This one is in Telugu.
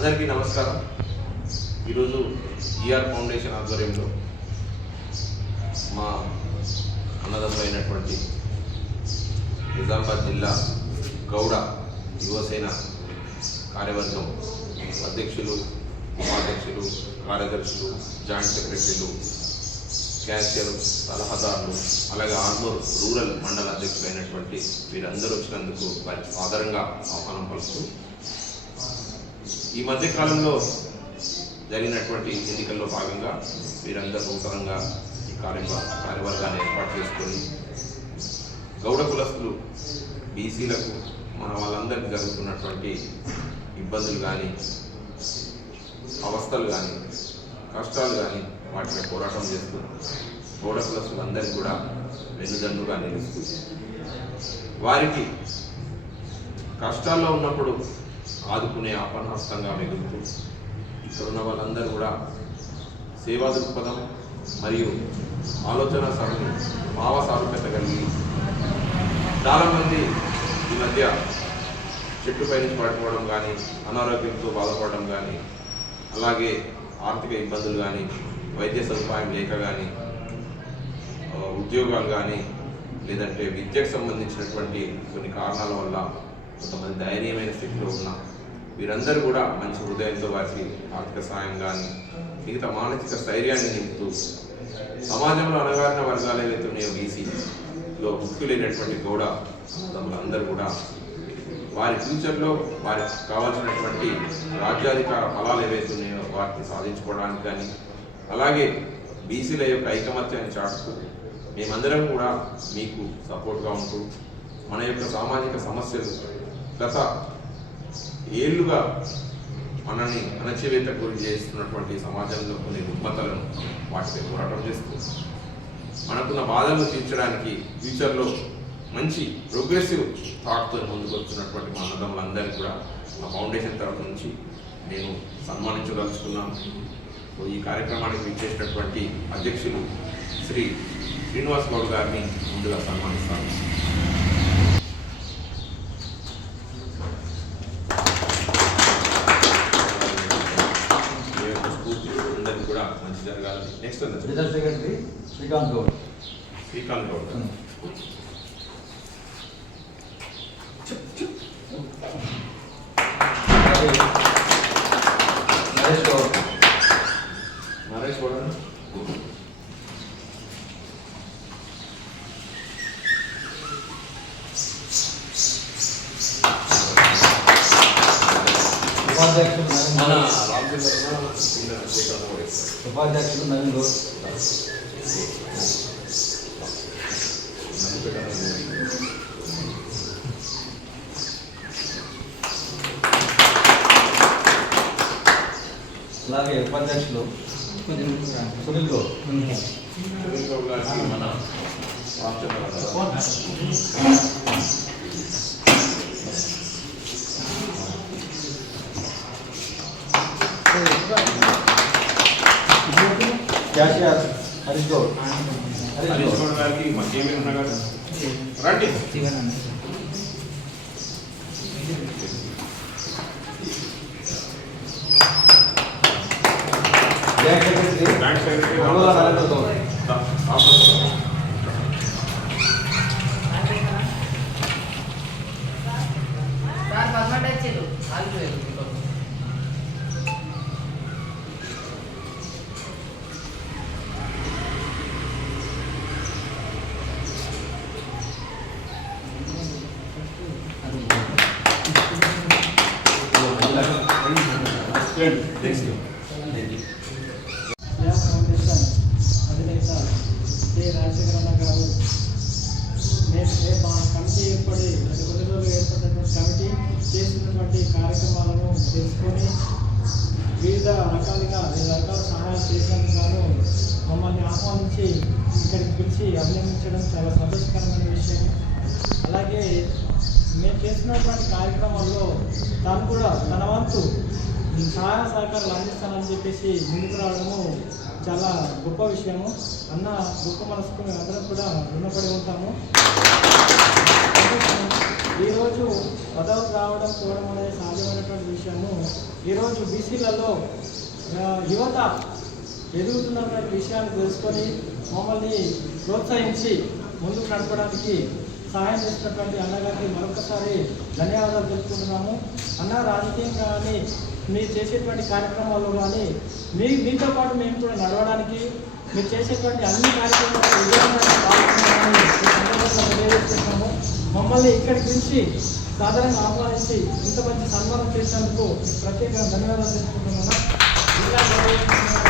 అందరికీ నమస్కారం. ఈరోజు ఈఆర్ ఫౌండేషన్ ఆధ్వర్యంలో మా అన్నదమ్ములైనటువంటి నిజామాబాద్ జిల్లా గౌడ యువసేన కార్యవర్గం అధ్యక్షులు ఉపాధ్యక్షులు కార్యదర్శులు జాయింట్ సెక్రటరీలు క్యాషియర్ సలహాదారులు అలాగే ఆర్మూర్ రూరల్ మండల అధ్యక్షులైనటువంటి వీరందరూ వచ్చినందుకు వారికి ఆధారంగా ఆహ్వానం పలుకుతూ ఈ మధ్య కాలంలో జరిగినటువంటి ఎన్నికల్లో భాగంగా మీరందరూ నూతనంగా ఈ కార్య కార్యవర్గాన్ని ఏర్పాటు చేసుకొని గౌడ కులస్తులు బీసీలకు మన వాళ్ళందరికీ జరుగుతున్నటువంటి ఇబ్బందులు కానీ అవస్థలు కానీ కష్టాలు కానీ వాటిపై పోరాటం చేస్తూ గౌడ కులస్తులందరికీ కూడా వెన్నుదన్నుగా నిలుస్తూ వారికి కష్టాల్లో ఉన్నప్పుడు ఆదుకునే ఆపన్హస్తంగా మిగులుతూ ఇక్కడ ఉన్న వాళ్ళందరూ కూడా సేవా దృక్పథం మరియు ఆలోచన సరళి భావ సారూప్యత కలిగి చాలామంది ఈ మధ్య చెట్టుపై నుంచి పడిపోవడం కానీ అనారోగ్యంతో బాధపడడం కానీ అలాగే ఆర్థిక ఇబ్బందులు కానీ వైద్య సదుపాయం లేక కానీ ఉద్యోగాలు కానీ లేదంటే విద్యకు సంబంధించినటువంటి కొన్ని కారణాల వల్ల కొంతమంది దయనీయమైన స్థితిలో ఉన్న వీరందరూ కూడా మంచి హృదయంతో వారికి ఆర్థిక సాయం కానీ మిగతా మానసిక స్థైర్యాన్ని నింపుతూ సమాజంలో అణగారిన వర్గాలు ఏవైతే ఉన్నాయో బీసీలో ముఖ్యులైనటువంటి గౌడ తమ్ములందరూ కూడా వారి ఫ్యూచర్లో వారికి కావాల్సినటువంటి రాజ్యాధికార ఫలాలు ఏవైతే ఉన్నాయో వాటిని సాధించుకోవడానికి కానీ అలాగే బీసీల యొక్క ఐకమత్యాన్ని చాటుతూ మేమందరం కూడా మీకు సపోర్ట్గా ఉంటూ మన యొక్క సామాజిక సమస్యలు గత ఏళ్ళుగా మనల్ని అణచివేత గురి చేస్తున్నటువంటి సమాజంలో కొన్ని రుగ్మతలను వాటిపై పోరాటం చేస్తూ మనకున్న బాధలను తీర్చడానికి ఫ్యూచర్లో మంచి ప్రోగ్రెసివ్ థాట్తో ముందుకు వస్తున్నటువంటి మా అన్నదమ్ములందరికీ కూడా మా ఫౌండేషన్ తరఫు నుంచి నేను సన్మానించదలుచుకున్నాను. ఈ కార్యక్రమానికి విచ్చేసినటువంటి అధ్యక్షులు శ్రీ శ్రీనివాస్ గౌడ్ గారిని ముందుగా సన్మానిస్తాను మీ యొక్క స్ఫూర్తి అందరికీ కూడా మంచి జరగాలని next reserve secretary Srikanth Goud Srikanth Goud Naresh Goud Naresh Goud మన గౌడ్ రామచంద్ర నవీన్ గౌడ్ అలాగే ఉపాధ్యక్షులు సునీల్ గౌడ్ సునీల్ గౌడ్ మన గారు. క్యాషియర్ హరీష్ గౌడ్ హరీష్ హరీష్ గౌడ్ గారికి కేవీ ఉన్న గారు రండి బ్యాంక్ సెక్రటరీ వచ్చారు ఆగిపోయారు. మీకోసం. నెక్స్ట్ అధినేత కె రాజశేఖర గారు నేను మా కమిటీ ఏర్పడి గత కొన్ని రోజులు ఏర్పడినటువంటి కమిటీ చేసినటువంటి కార్యక్రమాలను తెలుసుకొని వివిధ రకాలుగా వివిధ రకాల సహాయం చేసినందుకు గాను మమ్మల్ని ఆహ్వానించి ఇక్కడికి పిలిచి అభినందించడం చాలా సంతోషకరమైన విషయం అలాగే మేము చేస్తున్నటువంటి కార్యక్రమాల్లో తాను కూడా తన వంతు సహాయ సహకారాలు అందిస్తానని చెప్పేసి ముందుకు రావడము చాలా గొప్ప విషయము. అన్న గొప్ప మనసుకు మేము అందరం కూడా రుణపడి ఉంటాము. ఈరోజు పదవికి రావడం పోవడం అనేది సాధ్యమైనటువంటి విషయము. ఈరోజు బీసీలలో యువత ఎదుగుతున్నటువంటి విషయాన్ని తెలుసుకొని మమ్మల్ని ప్రోత్సహించి ముందుకు నడపడానికి సహాయం చేసినటువంటి అన్నగారికి మరొకసారి ధన్యవాదాలు తెలుపుకుంటున్నాము. అన్న రాజకీయం కానీ మీరు చేసేటువంటి కార్యక్రమాల్లో కానీ మీ మీతో పాటు మేము కూడా నడవడానికి మీరు చేసేటువంటి అన్ని కార్యక్రమాలు తెలియజేస్తున్నాము. మమ్మల్ని ఇక్కడికి పిలిచి సాధారణంగా ఆహ్వానించి ఇంత మంచి సన్మానం చేసినందుకు ప్రత్యేకంగా ధన్యవాదాలు తెలుసుకుంటున్నాను